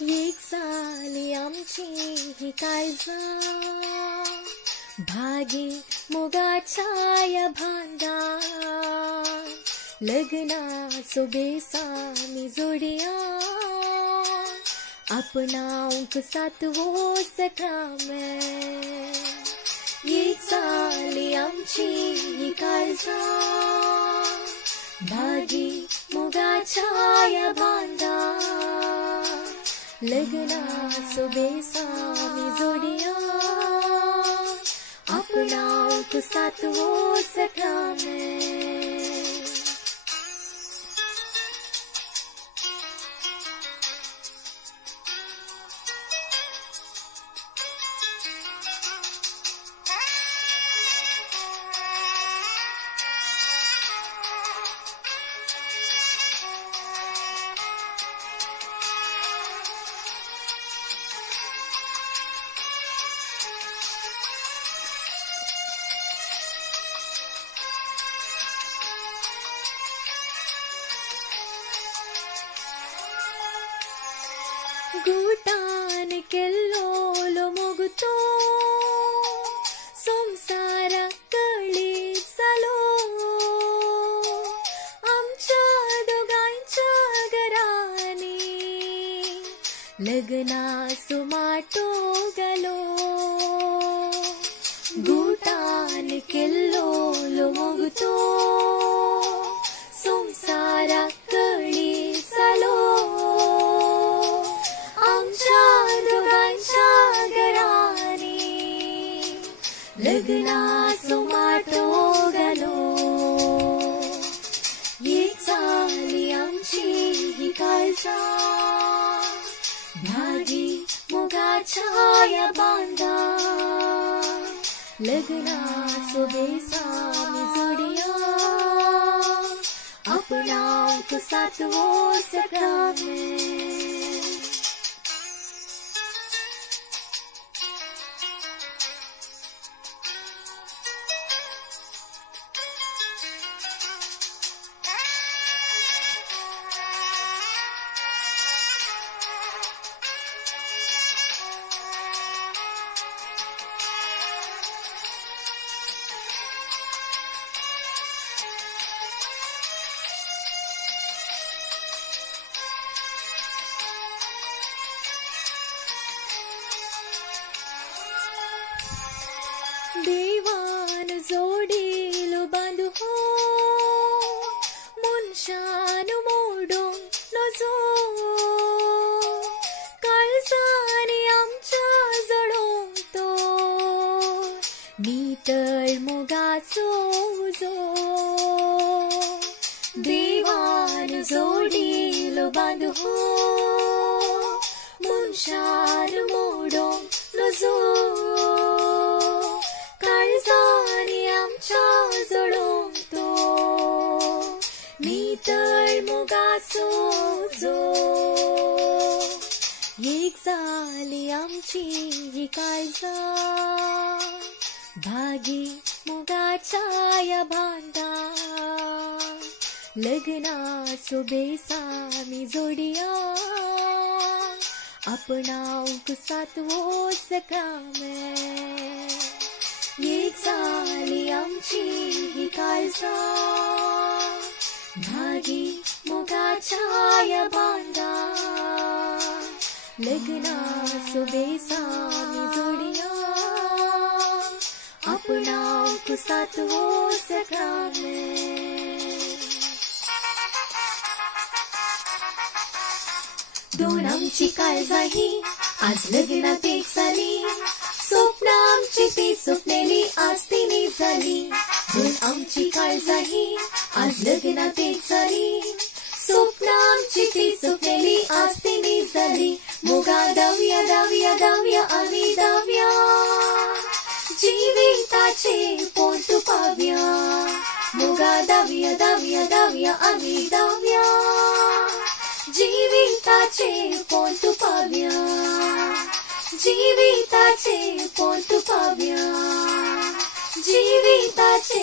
एक साली आमची ही काळजा भागी मोगाच्या या भांडा लग्ना बेसामी जोडिया अपनाऊंक सातवो सखामे एक साली आमची ही काळजा भागी मोगाच्या या भांडा लग्ना बेसामी जोडिया अपनाऊंक सातवो सखामे गूटान केल्लोलो मोगतो संसार कळी चालो आमच्या दोघांच्या घरानी लग्ना सुमाटो गलो गूटान केल्लोलो मोगतो संसार कळी चालो लग्ना सुमाटो गलो एक साली आमची ही काळजा भागी मोगाच्या या बांधा लग्ना बेसामी जोडिया अपनाऊंक सातवो सखामे देवान जोडीलो बांधू हो मनशान मोडून नजो काळजानी आमच्या जळों तो नितळ मोगाचो उजो देवान जोडीलो बांधू हो मनशान मोडून नजो काळजानी आमच्या जळों तो नितळ मोगाचो जो एक जाली आमची ही काळजा भागी मोगाच्या या भांडा लग्ना बेसामी जोडिया अपनाऊंक सातवो सखामे एक साली आमची ही काळजा भागी मोगाच्या या बांधा लग्ना बेसामी जोडिया अपनाऊंक सातवो सखामे दोन आमची काळजा ही आज लग्नात एक झाली स्वप्न आमची ती स्वप्नेली आज तिने झाली दोन आमची काळजा ही आज लग्नात एक झाली स्वप्न आमची ती स्वप्नेली आज तिने झाली मोगा दाव्या दाव्या दाव्या आम्ही दाव्या जीविताचे पोट पाव्या मोगा दाव्या दाव्या दाव्या आम्ही दाव्या जीविताचे पोट पाव्या जीविताचे पोट पाव्या जीविताचे